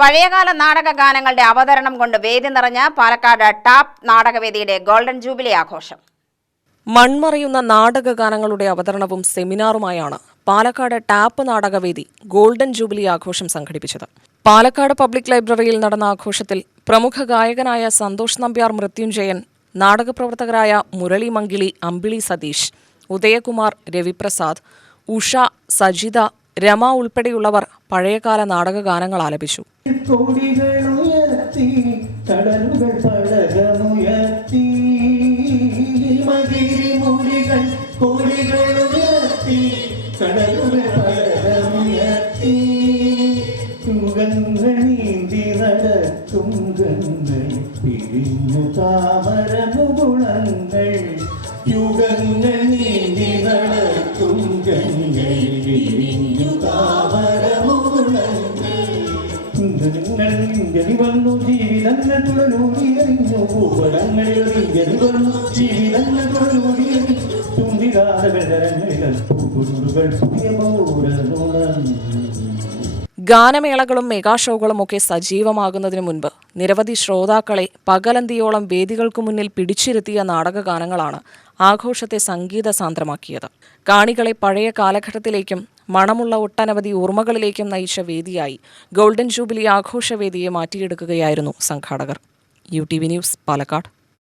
പഴയകാല നാടക ഗാനങ്ങളുടെ അവതരണം കൊണ്ട് വേദി നിറഞ്ഞ പാലക്കാട് ടാപ്പ് നാടകവേദിയുടെ ഗോൾഡൻ ജൂബിലി ആഘോഷം. മൺമറയുന്ന നാടക ഗാനങ്ങളുടെ അവതരണവും സെമിനാറുമായാണ് പാലക്കാട് ടാപ്പ് നാടകവേദി ഗോൾഡൻ ജൂബിലി ആഘോഷം സംഘടിപ്പിച്ചത്. പാലക്കാട് പബ്ലിക് ലൈബ്രറിയിൽ നടന്ന ആഘോഷത്തിൽ പ്രമുഖ ഗായകനായ സന്തോഷ് നമ്പ്യാർ മൃത്യുഞ്ജയൻ നാടകപ്രവർത്തകരായ മുരളി മങ്കിളി അമ്പിളി സതീഷ് ഉദയകുമാർ രവിപ്രസാദ് ഉഷ സജിത രമ ഉൾപ്പെടെയുള്ളവർ പഴയകാല നാടക ഗാനങ്ങൾ ആലപിച്ചു കൊടികളുയർത്തി ഇങ്ങനെ വന്നു ജീവിതങ്ങൾ തുടലൂടിയറിഞ്ഞു ഭൂപടങ്ങളിൽ ഇങ്ങനെ വന്നു ജീവിതങ്ങൾ പൂക്കുരുകൾ പുതിയ പൗരനുണർന്നു ഗാനമേളകളും മെഗാ ഒക്കെ സജീവമാകുന്നതിനു മുൻപ് നിരവധി ശ്രോതാക്കളെ പകലന്തിയോളം വേദികൾക്കു മുന്നിൽ പിടിച്ചിരുത്തിയ നാടകഗാനങ്ങളാണ് ആഘോഷത്തെ സംഗീത സാന്ദ്രമാക്കിയത് കാണികളെ പഴയ കാലഘട്ടത്തിലേക്കും മണമുള്ള ഒട്ടനവധി ഓർമ്മകളിലേക്കും നയിച്ച വേദിയായി. ഗോൾഡൻ ജൂബിലി ആഘോഷവേദിയെ മാറ്റിയെടുക്കുകയായിരുന്നു സംഘാടകർ. U T V news Palakkad.